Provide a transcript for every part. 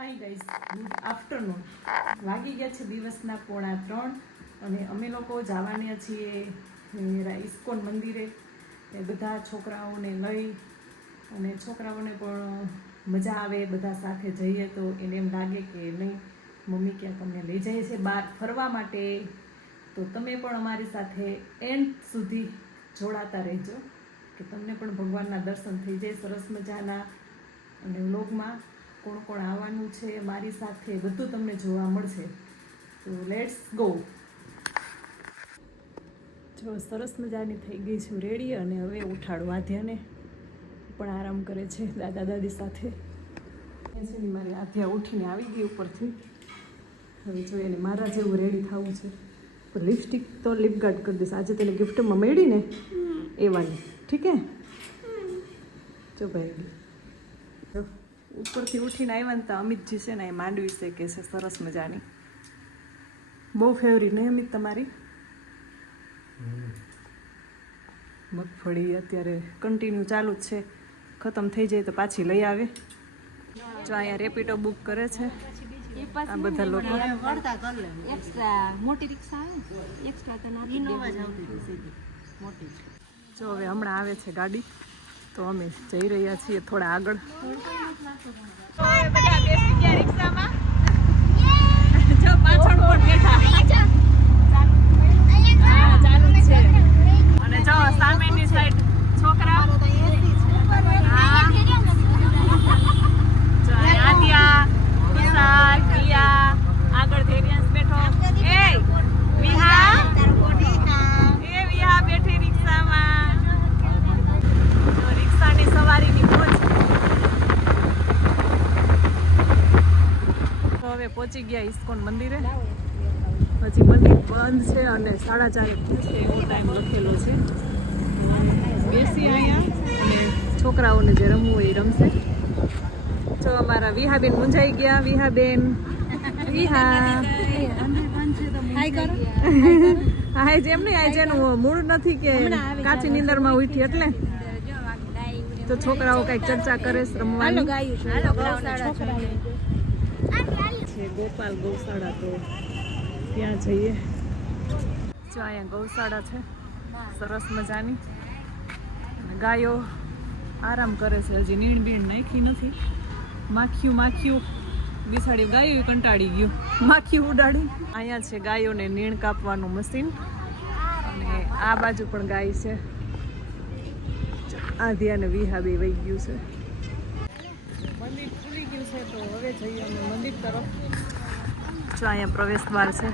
Hi guys, good afternoon. વાગી ગયા છે દિવસના 2:45 અને અમે લોકો જવાના છીએ ઇસ્કોન મંદિરે. એ બધા છોકરાઓને લઈ અને છોકરાઓને પણ મજા આવે, બધા સાથે જઈએ તો એને એમ લાગે કે નહીં મમ્મી ક્યાંક અમને લઈ જાય છે બહાર ફરવા માટે. તો તમે પણ અમારી સાથે એન્ડ સુધી જોડાતા રહેજો કે તમને પણ ભગવાનના દર્શન થઈ જાય સરસ મજાના. અને વ્લોગમાં કોણ કોણ આવવાનું છે મારી સાથે બધું તમને જોવા મળશે. તો લેટ્સ ગો. જો સરસ મજાની થઈ ગઈ છું રેડી અને હવે ઉઠાડું આધ્યાને, પણ આરામ કરે છે દાદા દાદી સાથે. મારી આધ્યા ઉઠીને આવી ગઈ ઉપરથી. હવે જોઈએ ને મારા જેવું રેડી થવું છે. લિપસ્ટિક તો લિપગાર્ડ કરી દઈશ, આજે તને ગિફ્ટમાં મળી ને એવાની. ઠીક હે? જો ભાઈ જો ઉપરથી ઉઠીને આવ્યા ને તો અમિતજી છે ને એ માંડવી છે કે છે સરસ મજાની. બહુ ફેવરિટ નહીં અમિત તમારી? મગફળી અત્યારે કન્ટિન્યુ ચાલુ જ છે, ખતમ થઈ જાય તો પાછી લઈ આવે. જો અહીંયા રેપિડો બુક કરે છે આ બધા લોકો. મોટી રિક્ષા આવે એક્સ્ટ્રા તો ઇનોવા જ આવતી સીધી મોટી. જો હવે હમણાં આવે છે ગાડી તો અમે જઈ રહ્યા છીએ થોડા આગળ. બધા બેસી ગયા રિક્ષામાં. જો પાછળ પણ બેઠા. હા ચાલુ છે. અને જો સામેની સાઈડ છોકરા. હા જો આદ્યા, વિશાલ, પિયા, આગળ ધેરિયાંશ બેઠો. એ વિહા, એ વિહા બેઠી રિક્ષામાં. જો રિક્ષાની સવારીની મોજ. તો હવે પહોંચી ગયા ઇસ્કોન મંદિરે. હજી મંદિર બંધ છે અને 4:30 છે એવો ટાઈમ લખેલો છે. બેસી અહીંયા અને છોકરાઓને જે રમવું હોય એ રમશે. જો અમારા વિહાબેન મૂંઝાઈ ગયા. વિહાબેન, વિહા હાય કરો. હાય જેમ નહીં, હાય જેનું મૂળ નથી કે કાચી નીંદરમાં ઉઠી એટલે. તો છોકરાઓ કઈક ચર્ચા કરે રમવાની. છે ગોપાલ ગૌશાળા, તો ત્યાં જઈએ. જો અહીંયા ગૌશાળા છે સરસ મજાની. ગાયો આરામ કરે છે, હજી નીણ બીણ નાખી નથી. માખિયું બિસાડી ગાયો કંટાળી ગયું માખી ઉડાડી. અહીંયા છે ગાયોને નીણ કાપવાનું મશીન અને આ બાજુ પણ ગાય છે. આધ્યા ને વિહા બે વહી ગયું છે. મંદિર ખુલી ગયું છે તો હવે જઈએ અમે મંદિર તરફ. જો અહીંયા પ્રવેશ દ્વાર છે.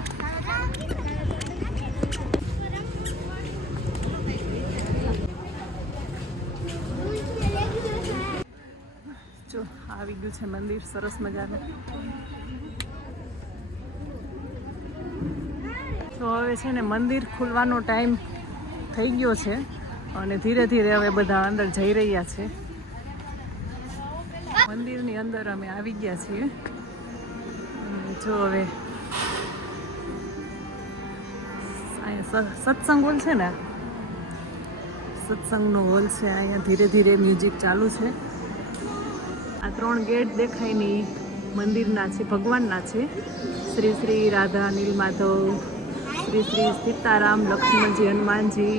જો આવી ગયું છે મંદિર સરસ મજાનું. તો હવે છે ને મંદિર ખુલવાનો ટાઈમ થઈ ગયો છે અને ધીરે ધીરે હવે બધા અંદર જઈ રહ્યા છે. મંદિરની અંદર અમે આવી ગયા છીએ. જો હવે સત્સંગ હોલ છે ને, સત્સંગનો હોલ છે. અહીંયા ધીરે ધીરે મ્યુઝિક ચાલુ છે. આ 3 ગેટ દેખાય ને મંદિરના છે, ભગવાનના છે. શ્રી શ્રી રાધા નીલમાધવ, શ્રી શ્રી સીતારામ, લક્ષ્મણજી, હનુમાનજી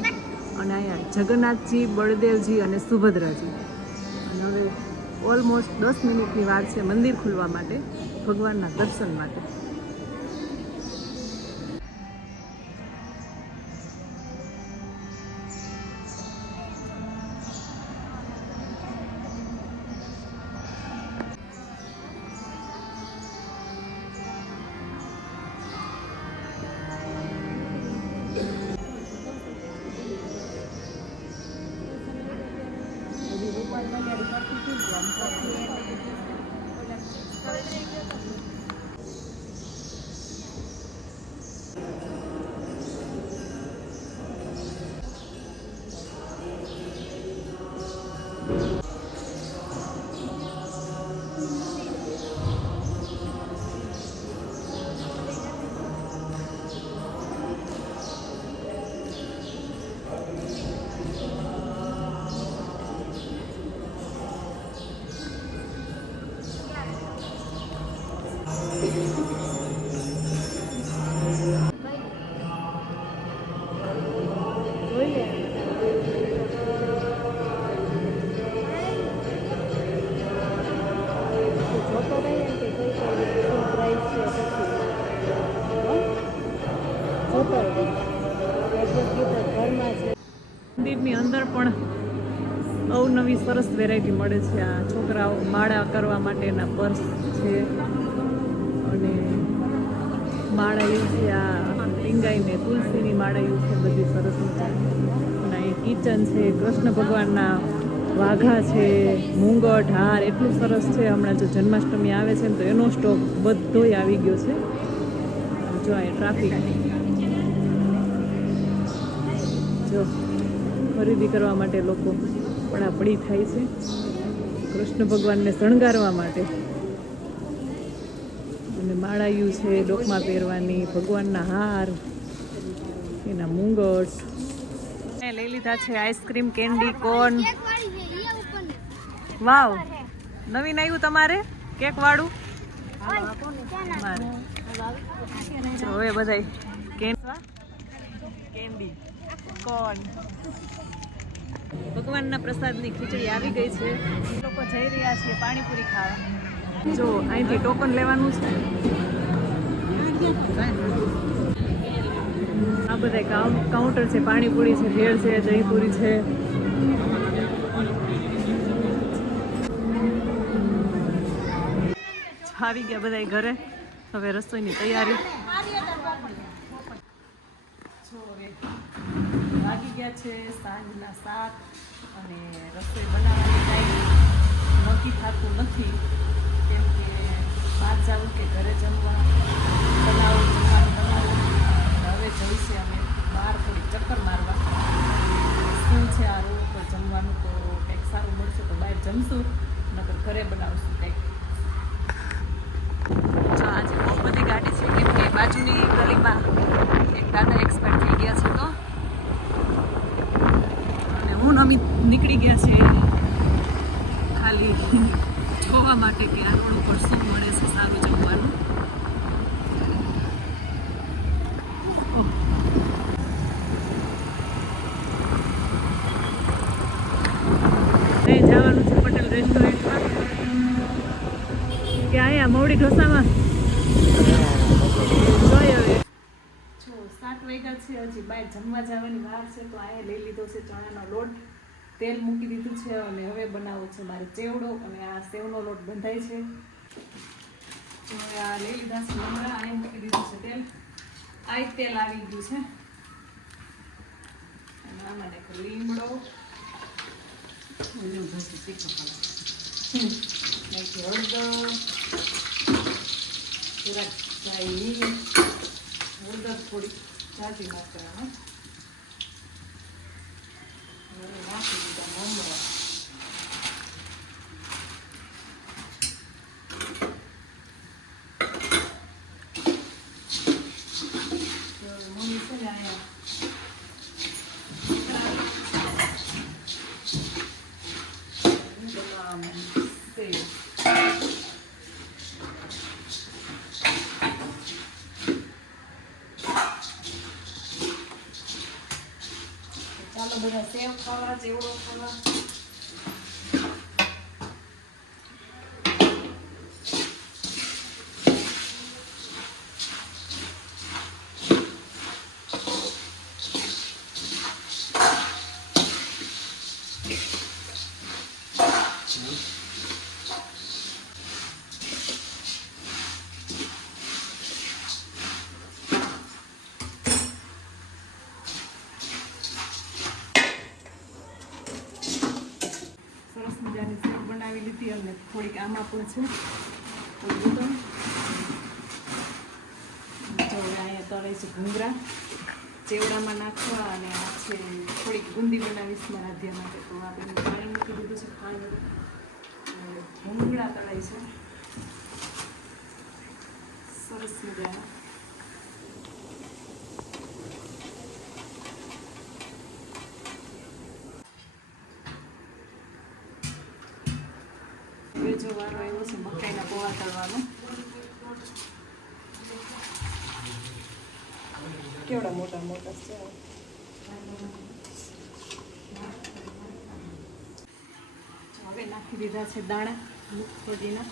અને અહીંયા જગન્નાથજી, બળદેવજી અને સુભદ્રાજી. અને હવે ઓલમોસ્ટ 10 મિનિટની વાર છે મંદિર ખુલવા માટે, ભગવાનના દર્શન માટે. મંદિરની અંદર પણ અવનવી સરસ વેરાયટી મળે છે. આ છોકરાઓ માળા કરવા માટેના પર્સ છે અને માળા યુઝ છે. આ ટીંગાઈને તુલસીની માળા યુઝ છે, બધી સરસ મજાની. અને અહીં કિચન છે, કૃષ્ણ ભગવાનના વાઘા છે, મુંગટ, હાર, એટલું સરસ છે. હમણાં જો જન્માષ્ટમી આવે છે ને તો એનો સ્ટોક બધોય આવી ગયો છે. જો અહીં ટ્રાફિક, જો ખરીદી કરવા માટે લોકો પડાપડી થાય છે કૃષ્ણ ભગવાનને શણગારવા માટે. અને માળાયું છે ડોકમાં પહેરવાની, ભગવાનના હાર, એના મુંગટ. લઈ લીધા છે આઈસ્ક્રીમ, કેન્ડી, કોર્ન. વાવ, નવીન આવ્યું તમારે કેક વાળું. હવે બધાય કેન્ડી, કોર્ન. ભગવાનના પ્રસાદની ખીચડી આવી ગઈ છે. લોકો જઈ રહ્યા છે પાણીપુરી ખાવા. જો અહીંથી ટોકન લેવાનું છે. આ બધા કાઉન્ટર છે, પાણીપુરી છે, ભેળ છે, દહીંપુરી છે. આવી ગયા બધા ઘરે. હવે રસોઈની તૈયારી. વાગી ગયા છે સાંજના 7 અને રસોઈ બનાવવાની કાંઈ નક્કી થતું નથી, કેમ કે બહાર જવું કે ઘરે જમવા બનાવવું. હવે જઈશે અમે બહાર થોડી ચક્કર મારવા. શું છે આ રોડ ઉપર જમવાનું, તો કંઈક સારું મળશે તો બહાર જમશું, નકર ઘરે બનાવશું કંઈક. જો આજે બહુ બધી ગાડી છે, કેમ કે બાજુની ગલીમાં એક દાદા એક્સપાયર થઈ ગયા છે, તો અને હું નમી નીકળી ગયા છે ખાલી જોવા માટે કે આ રોડ ઉપર શું મળે છે સારું જમવાનું. જવાનું છે પટેલ રેસ્ટોરન્ટમાં કે અહીંયા મવડી ઢોસામાં. જોઈએ હવે. જો 7 વાગ્યા છે, હજી બહાર જમવા જવાની વાર છે, તો અહીંયા લઈ લીધો છે ચણાનો લોટ. તેલ મૂકી દીધું છે અને હવે બનાવો છે મારે ચેવડો. અને આ સેવનો લોટ બંધાય છે. તો આ લઈ લીધા છે મમરા, અહીંયા મૂકી દીધું છે તેલ. આ તેલ આવી ગયું છે. અને આમાં નાખો લીમડો, નાખી હળદર, થોડાક હળદર થોડી જાજી માત્રામાં. નાખી દીધા મમરા. મમ્મી છે ને અહીંયા ચાલો બધા સેવ ખાવા, ચેવડો ખાવા. સરસ મજાની સેવ બનાવી લીધી અને થોડીક આમાં પણ છે થોડું બદામ. અહીંયા તળે છે ઘૂંઘરા ચેવડામાં નાખવા. અને આ છે થોડીક બુંદી બનાવીશ મારા રાધ્યા માટે, તો આ બધું પાણી મૂકી દીધું છે ખાંડ. ઘૂંઘરા તળાય છે સરસ મજાના. હવે જો વારો આવ્યો છે મકાઈના પૌવા તળવાનો. કેવડા મોટા મોટા છે. હવે નાખી દીધા છે દાણા ફુદીના.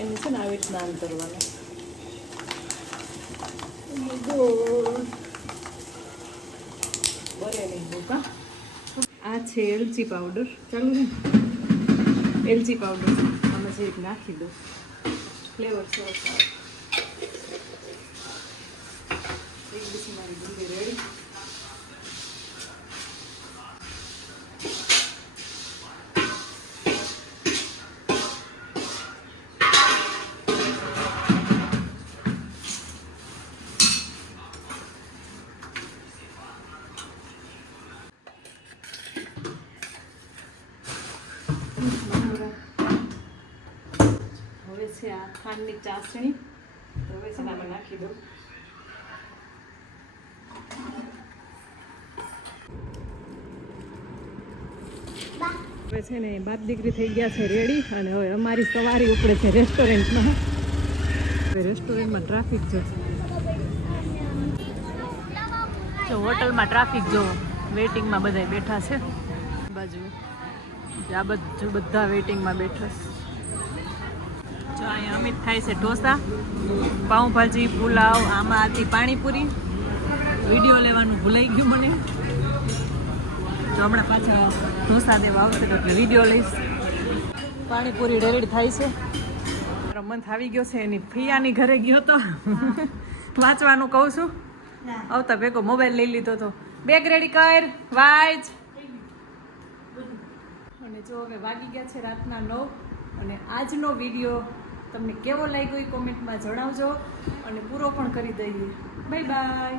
એને છે ને આવી રીતના આમ કરવાના. બરેલી ભૂકા. આ છે એલચી પાવડર. ચાલુ ને એલચી પાવડર આમાં જે નાખી દો, ફ્લેવર સરસ આવે. એક ડીશ મારી બુંદી રેડી. હવે છે આ ખાંડની ચાસણી. હવે છે ને આમાં નાખી દઉં. હવે છે ને બાપ દીકરી થઈ ગયા છે રેડી અને હવે અમારી સવારી ઉપડે છે રેસ્ટોરન્ટમાં. હવે રેસ્ટોરન્ટમાં ટ્રાફિક જો હોટલમાં ટ્રાફિક જો વેઇટિંગમાં બધા બેઠા છે. બાજુ આ બધું બધા વેઇટિંગમાં બેઠા છે. જો અહીંયા અમિત થાય છે ઢોસા, પાઉંભાજી, પુલાવ. આમાં હતી પાણીપુરી. વિડીયો લેવાનું ભૂલાઈ ગયું મને. જો હમણાં પાછા ઢોસા દેવા આવશે તો વિડીયો લઈશ. પાણીપુરી રેડી થાય છે. મારો મંથ આવી ગયો છે એની ફિયાની ઘરે ગયો તો વાંચવાનું કહું છું. આવતા ભેગો મોબાઈલ લઈ લીધો તો. બેગ રેડી કર વાંચ. અને જો હવે વાગી ગયા છે રાતના 9. અને આજનો વિડીયો તમને કેવો લાગ્યો એ કોમેન્ટમાં જણાવજો અને પૂરો પણ કરી દઈએ. Bye bye.